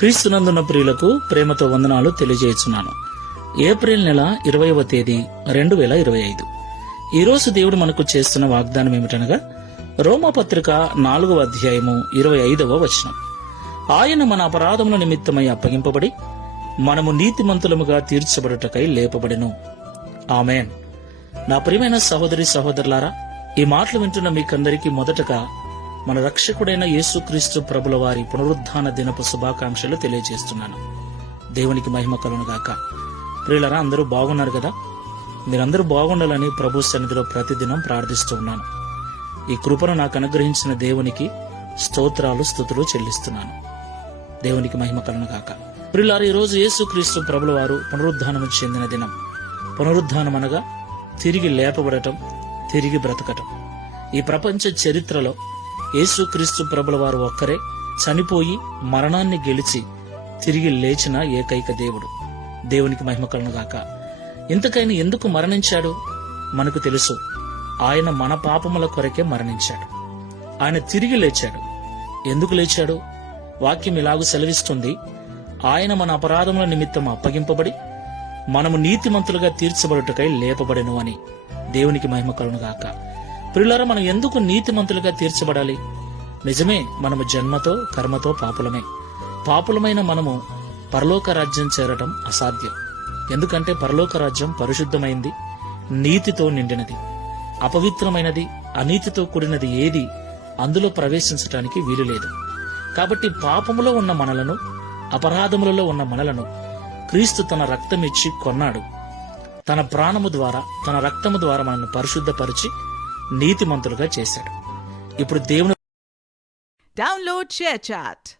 క్రీస్తునందున్న ప్రియులకు ప్రేమతో వందనాలు తెలియజేస్తున్నాను. ఏప్రిల్ నెల 20వ తేదీ 2025. ఈ రోజు దేవుడు మనకు చేస్తున్న వాగ్దానం ఏమిటనగా రోమాపత్రిక 4వ అధ్యాయము 25వ వచనం. ఆయన మన అపరాధముల నిమిత్తమై అప్పగింపబడి మనము నీతిమంతులముగా తీర్చబడుటకై లేపబడెను. ఆమేన్. నా ప్రియమైన సహోదరి సహోదరులారా, ఈ మాటలు వింటున్న మీకందరికీ మొదటగా మన రక్షకుడైన యేసుక్రీస్తు ప్రభుల వారి పునరుద్ధాన దినపు శుభాకాంక్షలు తెలియజేస్తున్నాను. దేవునికి మహిమ కలుగునుగాక. ప్రియులారా, అందరూ బాగున్నారు కదా? మీరందరూ బాగుండాలని ప్రభు సన్నిధిలో ప్రతిదినం ప్రార్థిస్తూ ఉన్నాను. ఈ కృపను నాకు అనుగ్రహించిన దేవునికి స్తోత్రాలు స్తుతులు చెల్లిస్తున్నాను. దేవునికి మహిమ కలుగునుగాక. ప్రియులారా, ఈ రోజు యేసుక్రీస్తు ప్రభుల వారు పునరుద్ధానము చెందిన దినం. పునరుద్ధానం అనగా తిరిగి లేపబడటం, తిరిగి బ్రతకటం. ఈ ప్రపంచ చరిత్రలో యేసుక్రీస్తు ప్రభుల వారు ఒక్కరే చనిపోయి మరణాన్ని గెలిచి తిరిగి లేచిన ఏకైక దేవుడు. దేవునికి మహిమ కలుగునుగాక. ఇంతకైనా ఎందుకు మరణించాడు మనకు తెలుసు. ఆయన మన పాపముల కొరకే మరణించాడు. ఆయన తిరిగి లేచాడు. ఎందుకు లేచాడు? వాక్యం ఇలాగూ సెలవిస్తుంది, ఆయన మన అపరాధముల నిమిత్తం అప్పగింపబడి మనము నీతిమంతులుగా తీర్చబడుటకై లేపబడెను అని. దేవునికి మహిమ కలుగునుగాక. ప్రియులారా, మనం ఎందుకు నీతిమంతులుగా తీర్చబడాలి? నిజమే, మనము జన్మతో కర్మతో పాపులమే. పాపులమైన మనము పరలోక రాజ్యం చేరటం అసాధ్యం. ఎందుకంటే పరలోక రాజ్యం పరిశుద్ధమైంది, నీతితో నిండినది. అపవిత్రమైనది, అనీతితో కూడినది ఏది అందులో ప్రవేశించటానికి వీలు లేదు. కాబట్టి పాపములో ఉన్న మనలను, అపరాధములలో ఉన్న మనలను క్రీస్తు తన రక్తమిచ్చి కొన్నాడు. తన ప్రాణము ద్వారా, తన రక్తము ద్వారా మనల్ని పరిశుద్ధపరిచి నీతిమంతులుగా చేశాడు. ఇప్పుడు దేవుని Download ShareChat.